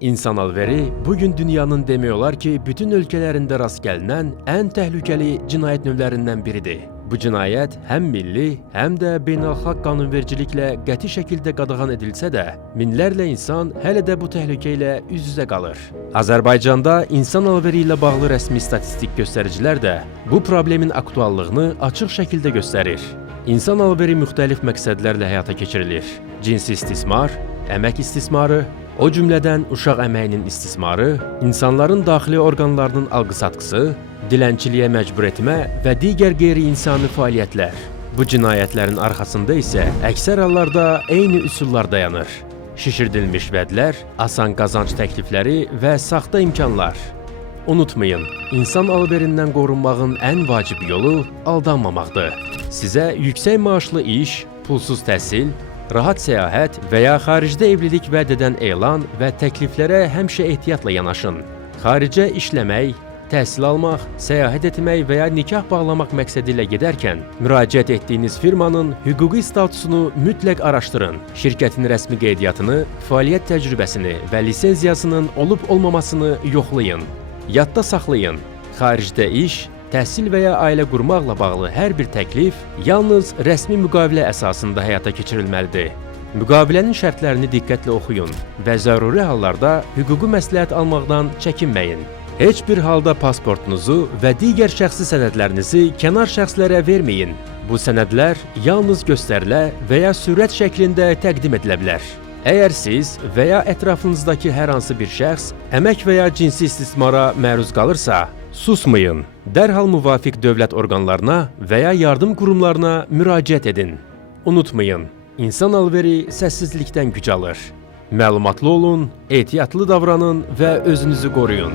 İnsan alveri bugün dünyanın demək olar ki, bütün ölkələrində rast gəlinən ən təhlükəli cinayət növlərindən biridir. Bu cinayət həm milli, həm də beynəlxalq qanunvericiliklə qəti şəkildə qadağan edilsə də, minlərlə insan hələ də bu təhlükə ilə üz-üzə qalır. Azərbaycanda insan alveri ilə bağlı rəsmi statistik göstəricilər də bu problemin aktuallığını açıq şəkildə göstərir. İnsan alveri müxtəlif məqsədlərlə həyata keçirilir. Cinsi istismar, əmək istismarı, o cümlədən uşaq əməyinin istismarı, insanların daxili orqanlarının alqı-satqısı, dilənçiliyə məcbur etmə və digər qeyri-insani fəaliyyətlər. Bu cinayətlərin arxasında isə əksər hallarda eyni üsullar dayanır. Şişirdilmiş vədlər, asan qazanc təklifləri və saxta imkanlar. Unutmayın, insan alverindən qorunmağın ən vacib yolu aldanmamaqdır. Sizə yüksək maaşlı iş, pulsuz təhsil, rahat səyahət və ya xaricdə evlilik vəd edən elan və təkliflərə həmişə ehtiyatla yanaşın. Xaricə işləmək, təhsil almaq, səyahət etmək və ya nikah bağlamaq məqsədi ilə gedərkən müraciət etdiyiniz firmanın hüquqi statusunu mütləq araşdırın. Şirkətin rəsmi qeydiyyatını, fəaliyyət təcrübəsini və lisenziyasının olub-olmamasını yoxlayın. Yadda saxlayın, xaricdə iş, təhsil və ya ailə qurmaqla bağlı hər bir təklif yalnız rəsmi müqavilə əsasında həyata keçirilməlidir. Müqavilənin şərtlərini diqqətlə oxuyun və zəruri hallarda hüquqi məsləhət almaqdan çəkinməyin. Heç bir halda pasportunuzu və digər şəxsi sənədlərinizi kənar şəxslərə verməyin. Bu sənədlər yalnız göstərilə və ya sürət şəklində təqdim edilə bilər. Əgər siz və ya ətrafınızdakı hər hansı bir şəxs əmək və ya cinsi istismara məruz qalırsa, susmayın. Dərhal müvafiq dövlət orqanlarına və ya yardım qurumlarına müraciət edin. Unutmayın, insan alveri səssizlikdən güc alır. Məlumatlı olun, ehtiyatlı davranın və özünüzü qoruyun.